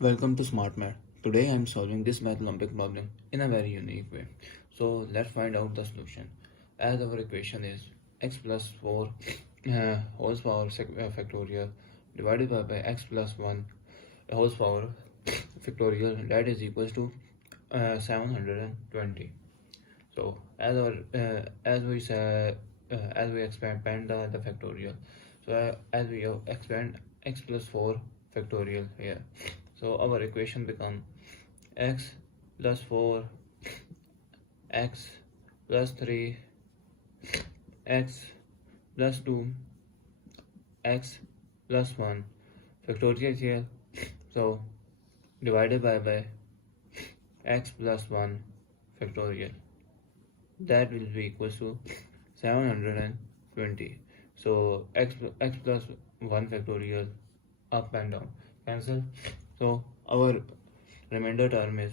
Welcome to Smart Math. Today I am solving this Math Olympic problem in a very unique way. So let's find out the solution. As our equation is x plus 4 whole power factorial divided by x plus 1 whole power factorial, that is equals to 720. So as we expand the factorial, so as we expand x plus 4 factorial here, so our equation become x plus 4 x plus 3 x plus 2 x plus 1 factorial here, so divided by x plus 1 factorial, that will be equals to 720. So x plus 1 factorial up and down cancel, so our remainder term is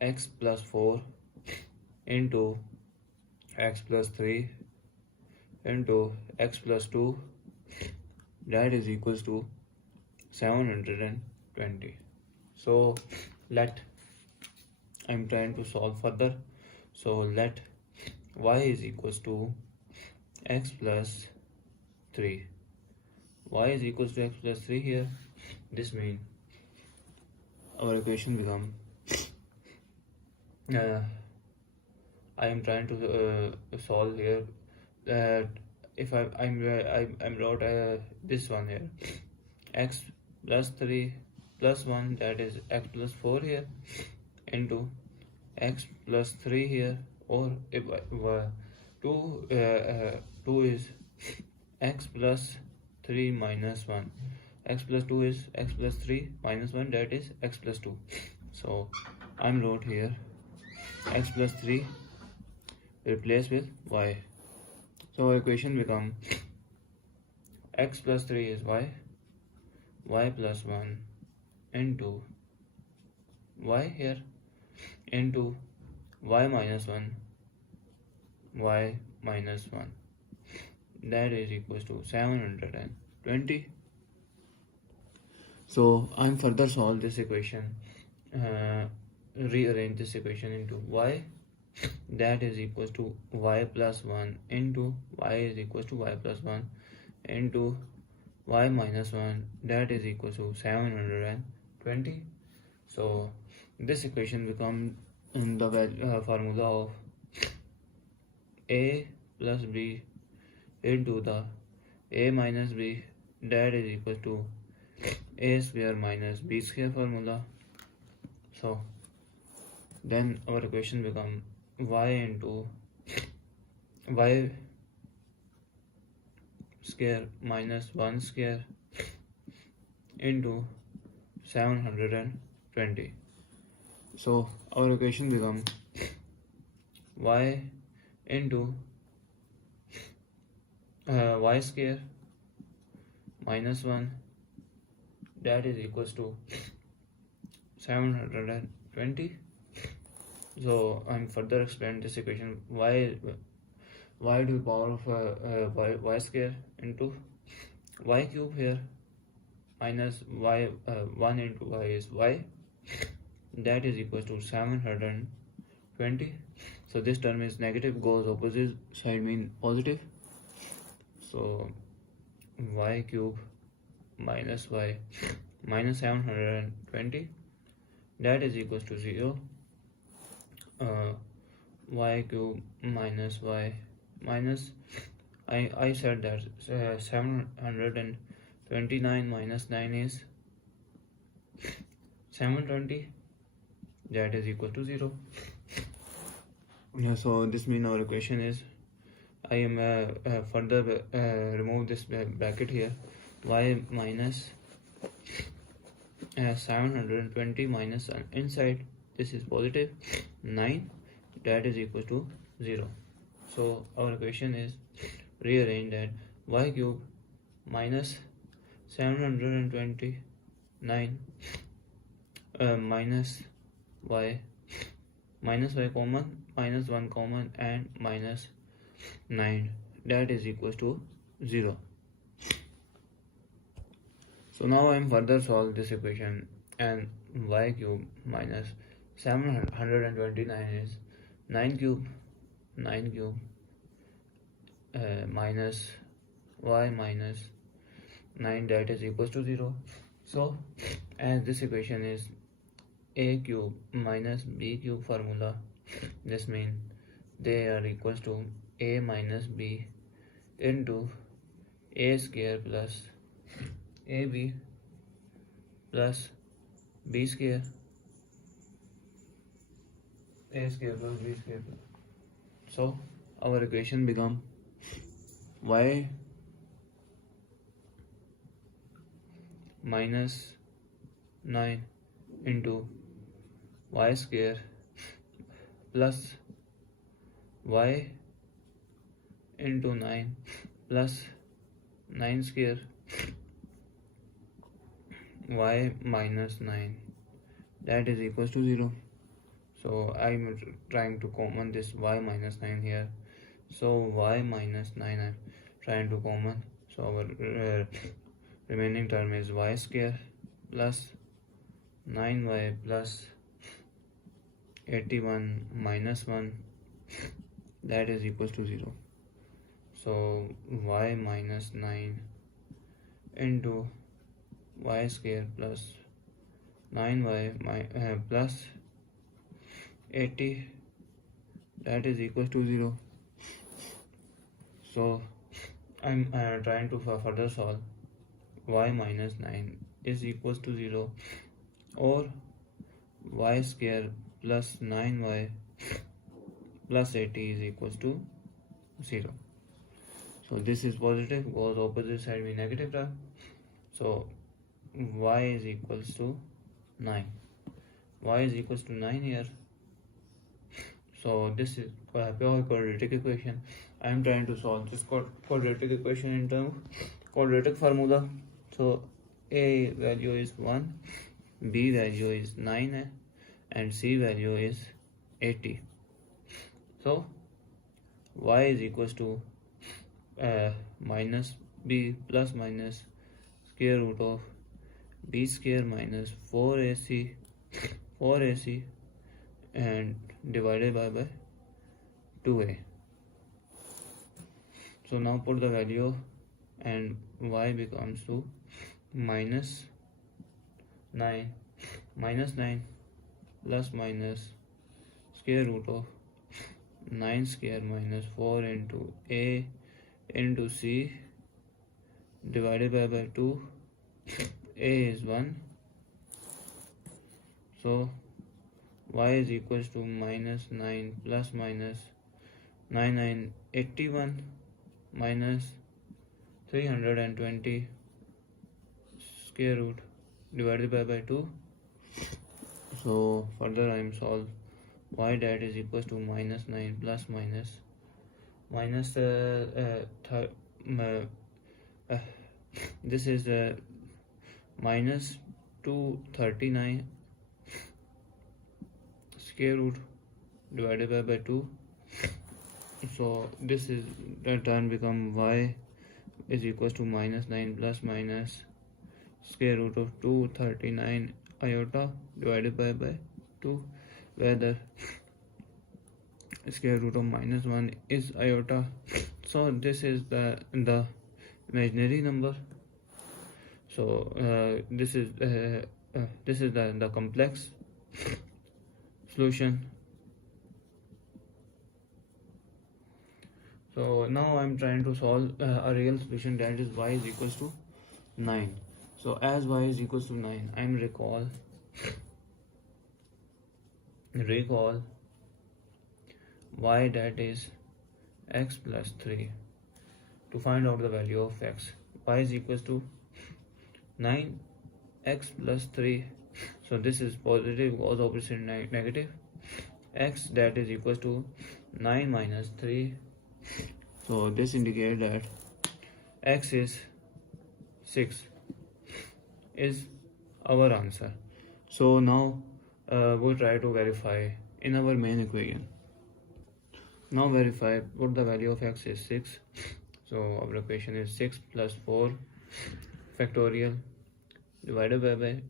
x plus 4 into x plus 3 into x plus 2, that is equals to 720. So I'm trying to solve further. So let y is equals to x plus 3. Y is equals to x plus 3 here. This means our equation become I am trying to solve here that if I'm wrote this one here, x plus 3 plus 1, that is x plus 4 here, into x plus 3 here, or if 2 is x plus 3 minus 1, x plus 2 is x plus 3 minus 1, that is x plus 2. So I'm wrote here x plus 3 replace with y. So our equation become x plus 3 is y plus 1 into y here into y minus 1, that is equals to 720. So I'm further solve this equation, rearrange this equation into y, that is equals to y plus 1 into y is equals to y plus 1 into y minus 1, that is equals to 720. So this equation become in the formula of a plus b into the a minus b, that is equal to a square minus b square formula. So then our equation become y into y square minus 1 square into 720. So our equation become y into y square minus 1, that is equals to 720. So I'm further explain this equation. Y to the power of y square into y cube here minus y 1 into y is y, that is equals to 720. So this term is negative, goes opposite side, mean positive. So y cube minus y minus 720, that is equals to 0. Y cube minus y minus I said that 729 minus 9 is 720, that is equal to 0. So this means our equation is, I am further remove this bracket here, y minus 720 minus inside this is positive 9, that is equal to 0. So our equation is rearrange that y cube minus 729 minus y common, minus 1 common, and minus 9, that is equals to 0. So now I am further solve this equation. and y cube minus 729 is 9 cube minus y minus 9, that is equals to 0. So as this equation is a cube minus b cube formula, this means they are equals to a minus b into a square plus ab plus b square, a square plus b square. So our equation become y minus 9 into y square plus y into 9 plus 9 square y minus 9, that is equals to 0. So I'm trying to common this y minus 9 here, so y minus 9 I'm trying to common, so our remaining term is y square plus 9y plus 81 minus 1, that is equals to 0. So y minus 9 into y square plus 9y plus 80, that is equals to 0. So I'm trying to further solve y minus 9 is equals to 0 or y square plus 9y plus 80 is equals to 0. So this is positive, goes opposite side mean negative term. So y is equals to 9. Y is equals to 9 here. So this is a pure quadratic equation. I am trying to solve this quadratic equation in terms of quadratic formula. So a value is 1, b value is 9, and c value is 80. So y is equals to minus b plus minus square root of b square minus 4ac and divided by 2a. So now put the value and y becomes to minus 9 plus minus square root of 9 square minus 4 into a into c divided by 2. A is 1, so y is equals to minus 9 plus minus 81 minus 320 square root divided by 2. So further I am solve y, that is equals to minus 9 plus minus this is minus 239 square root divided by 2. So this is the term become y is equals to minus 9 plus minus square root of 239 iota divided by 2, where the square root of minus 1 is iota. So this is the imaginary number. So this is the complex solution. So now I am trying to solve a real solution, that is y is equals to 9. So as y is equals to 9, I am recall y, that is x plus 3. To find out the value of x, y is equals to 9 x plus 3. So this is positive, goes opposite negative. X, that is equals to 9 minus 3. So this indicates that x is 6 is our answer. So now we'll try to verify in our main equation. Now verify, put the value of x is 6. So our equation is 6 plus 4 factorial divided by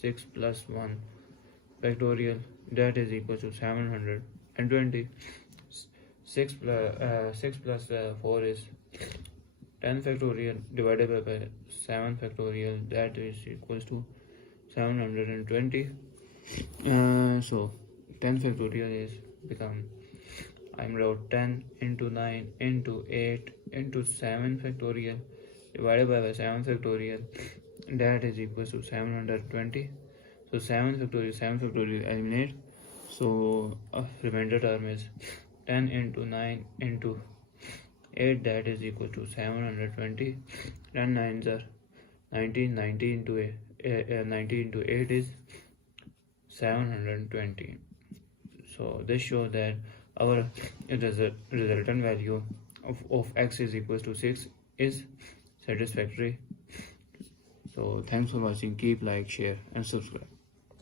6 plus 1 factorial, that is equal to 720. 6 plus 4 is 10 factorial divided by 7 factorial, that is equals to 720. So 10 factorial is become, I'm wrote 10 into 9 into 8 into 7 factorial divided by 7 factorial, that is equals to 720. So 7 factorial eliminate, so remainder term is 10 into 9 into 8, that is equal to 720. 10 9s are 19, 90 into 8 is 720. So this shows that our resultant value of x is equals to 6 is satisfactory. So thanks for watching. Keep like, share and subscribe.